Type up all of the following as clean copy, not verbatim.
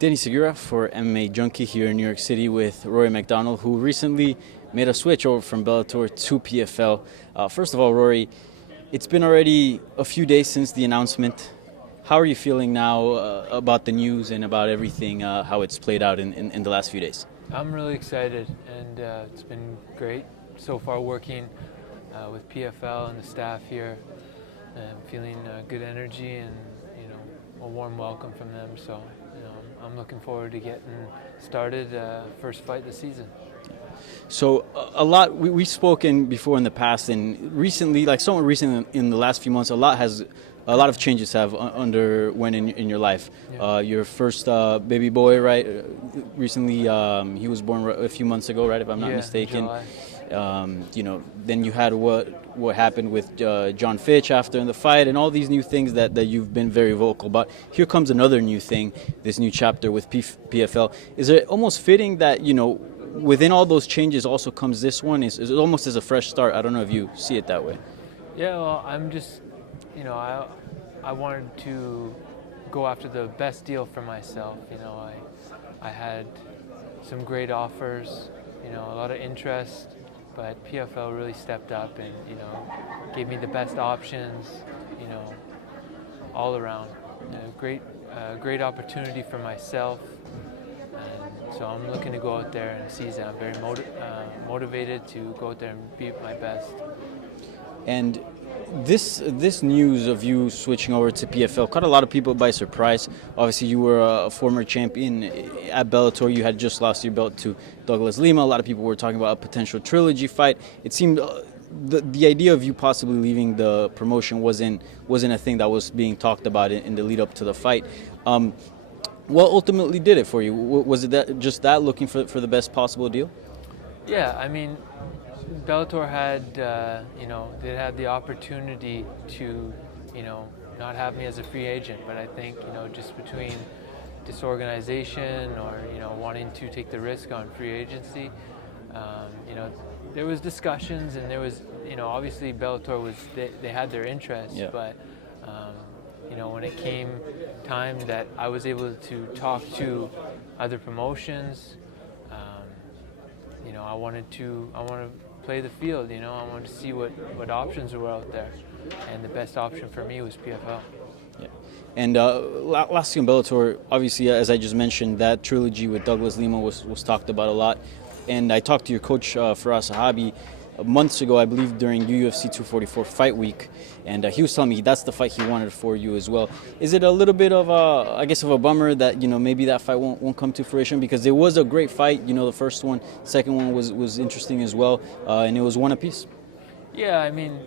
Danny Segura for MMA Junkie here in New York City with Rory MacDonald, who recently made a switch over from Bellator to PFL. First of all, Rory, it's been already a few days since the announcement. How are you feeling now about the news and about everything, how it's played out in the last few days? I'm really excited, and it's been great so far working with PFL and the staff here. I'm feeling good energy and a warm welcome from them. So I'm looking forward to getting started. First fight this season. So a lot we've spoken before in the past, and recently, like somewhat recently in the last few months, a lot of changes have underwent in your life. Yeah. Your first baby boy, right? Recently, he was born a few months ago, right? If I'm not mistaken. Then you had what happened with John Fitch after the fight, and all these new things that you've been very vocal about. Here comes another new thing, this new chapter with PFL. Is it almost fitting that within all those changes also comes this one? Is almost as a fresh start? I don't know if you see it that way. Yeah, well, I'm just, I wanted to go after the best deal for myself. I had some great offers, a lot of interest, but PFL really stepped up and, gave me the best options, all around. Great opportunity for myself. And so I'm looking to go out there and seize it. I'm very motivated to go out there and be my best. And this news of you switching over to PFL caught a lot of people by surprise. Obviously, you were a former champion at Bellator. You had just lost your belt to Douglas Lima. A lot of people were talking about a potential trilogy fight. It seemed the idea of you possibly leaving the promotion wasn't a thing that was being talked about in the lead up to the fight. What ultimately did it for you? Was it that looking for the best possible deal? Yeah, I mean, Bellator had, they had the opportunity to, not have me as a free agent, but I think, just between disorganization or, wanting to take the risk on free agency, there was discussions and there was, obviously Bellator they had their interests, yeah. But, when it came time that I was able to talk to other promotions, I wanted to play the field, I wanted to see what options were out there, and the best option for me was PFL. Yeah. And last thing, Bellator, obviously, as I just mentioned, that trilogy with Douglas Lima was talked about a lot, and I talked to your coach Firas Zahabi months ago, I believe during UFC 244 fight week, and he was telling me that's the fight he wanted for you as well. Is it a little bit of a bummer that maybe that fight won't come to fruition, because it was a great fight, the first one, second one was interesting as well, and it was one apiece. Yeah, I mean,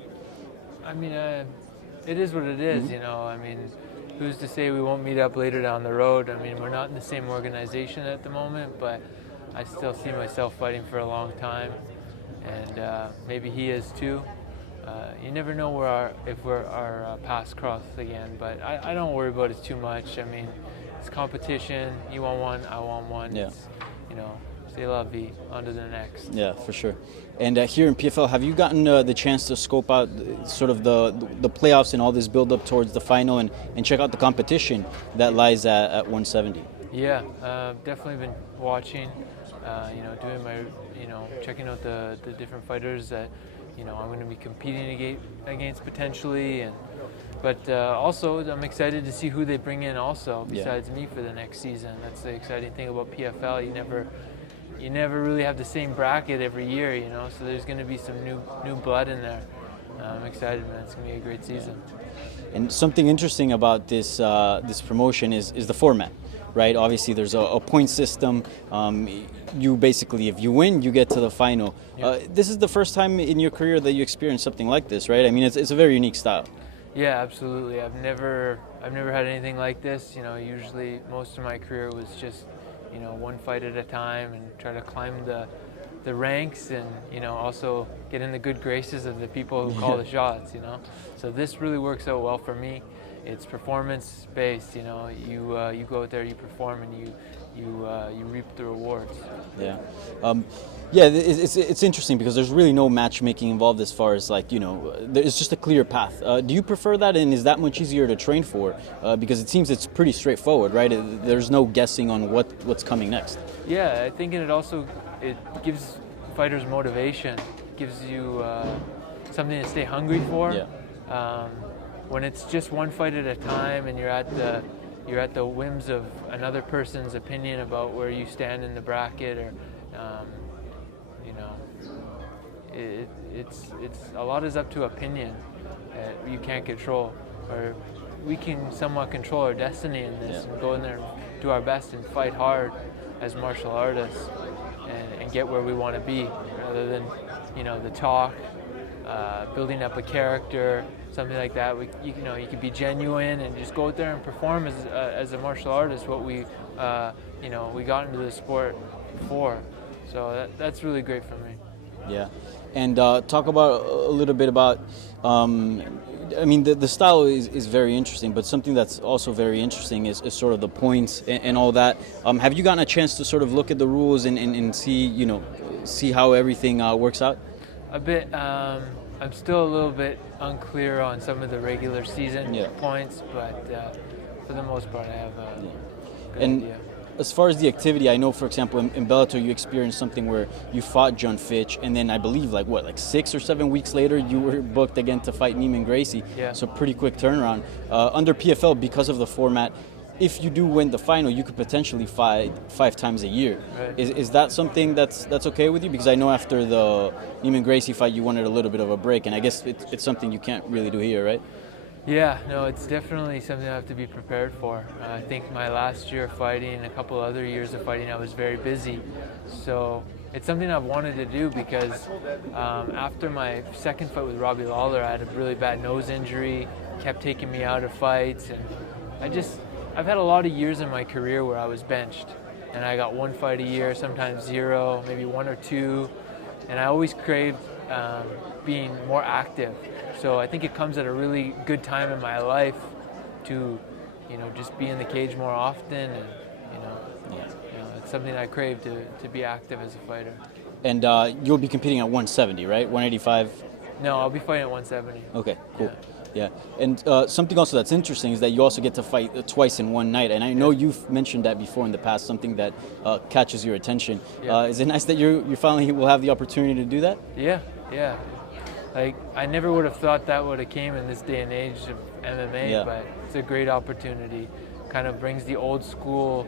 it is what it is. Mm-hmm. Who's to say we won't meet up later down the road? We're not in the same organization at the moment, but I still see myself fighting for a long time. And maybe he is too. You never know if our paths cross again, but I don't worry about it too much. It's competition. You want one, I want one. Yeah. C'est la vie, on to the next. Yeah, for sure. And here in PFL, have you gotten the chance to scope out sort of the playoffs and all this build up towards the final and check out the competition that lies at 170? Yeah, definitely been watching. Doing my, checking out the different fighters that, I'm going to be competing against potentially, but also I'm excited to see who they bring in also besides me for the next season. That's the exciting thing about PFL. You never really have the same bracket every year, so there's going to be some new blood in there. I'm excited, man. It's going to be a great season. And something interesting about this promotion is the format. Right, obviously there's a point system. You basically, if you win, you get to the final. Yeah. This is the first time in your career that you experience something like this, right? It's a very unique style. Yeah, absolutely. I've never had anything like this. Usually most of my career was just, one fight at a time and try to climb the ranks and, also get in the good graces of the people who call the shots. So this really works out well for me. it's performance based. You know, you go out there, you perform, and you reap the rewards. Yeah. Yeah, it's interesting because there's really no matchmaking involved as far as like, you know, it's just a clear path. Do you prefer that, and is that much easier to train for? Because it seems it's pretty straightforward, right? There's no guessing on what's coming next. Yeah, I think it gives fighters motivation, gives you something to stay hungry for. Yeah. When it's just one fight at a time and you're at the whims of another person's opinion about where you stand in the bracket, or you know, it's a lot is up to opinion that you can't control, or we can somewhat control our destiny in this, and go in there and do our best and fight hard as martial artists and get where we want to be, rather than, you know, the talk, building up a character, something like that. You could be genuine and just go out there and perform as a martial artist, what we got into the sport for. So that's really great for me. Yeah, and talk about a little bit about. I mean, the style is very interesting, but something that's also very interesting is sort of the points and all that. Have you gotten a chance to sort of look at the rules and see how everything works out? A bit. I'm still a little bit unclear on some of the regular season points, but for the most part, I have a good idea. As far as the activity, I know, for example, in Bellator, you experienced something where you fought John Fitch, and then I believe, like 6 or 7 weeks later, you were booked again to fight Lima Gracie. Yeah. So pretty quick turnaround. Under PFL, because of the format, if you do win the final, you could potentially fight 5 times a year. Right. Is that something that's okay with you? Because I know after the Lima Gracie fight, you wanted a little bit of a break, and I guess it's something you can't really do here, right? Yeah, no, it's definitely something I have to be prepared for. I think my last year of fighting, a couple other years of fighting, I was very busy. So it's something I've wanted to do because after my second fight with Robbie Lawler, I had a really bad nose injury, kept taking me out of fights, and I've had a lot of years in my career where I was benched, and I got 1 fight a year, sometimes 0, maybe 1 or 2, and I always craved being more active. So I think it comes at a really good time in my life to, just be in the cage more often, and it's something I crave to be active as a fighter. And you'll be competing at 170, right? 185? No, I'll be fighting at 170. Okay, cool. Yeah. And something also that's interesting is that you also get to fight twice in one night, and I know you've mentioned that before in the past, something that catches your attention. Yeah. Is it nice that you finally will have the opportunity to do that? Yeah. Like, I never would have thought that would have came in this day and age of MMA, but it's a great opportunity. Kind of brings the old school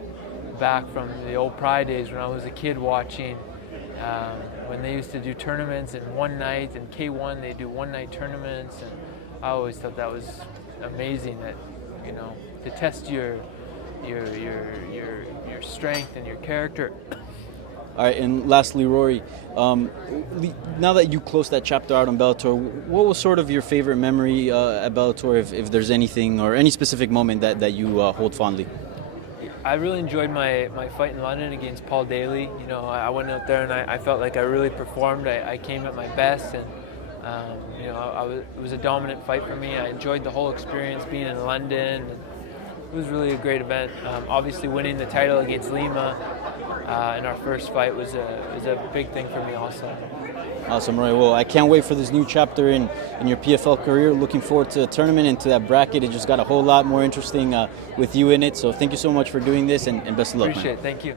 back from the old Pride days when I was a kid watching, when they used to do tournaments in one night, and K1 they do one-night tournaments, and I always thought that was amazing, that to test your strength and your character. All right, and lastly, Rory, now that you closed that chapter out on Bellator, what was sort of your favorite memory at Bellator, if there's anything or any specific moment that you hold fondly? I really enjoyed my fight in London against Paul Daly. I went out there and I felt like I really performed. I came at my best, and it was a dominant fight for me. I enjoyed the whole experience being in London. It was really a great event. Obviously, winning the title against Lima in our first fight was a big thing for me also. Awesome, Roy. Well, I can't wait for this new chapter in your PFL career. Looking forward to the tournament and to that bracket. It just got a whole lot more interesting with you in it. So thank you so much for doing this, and best of luck. Appreciate it. Thank you.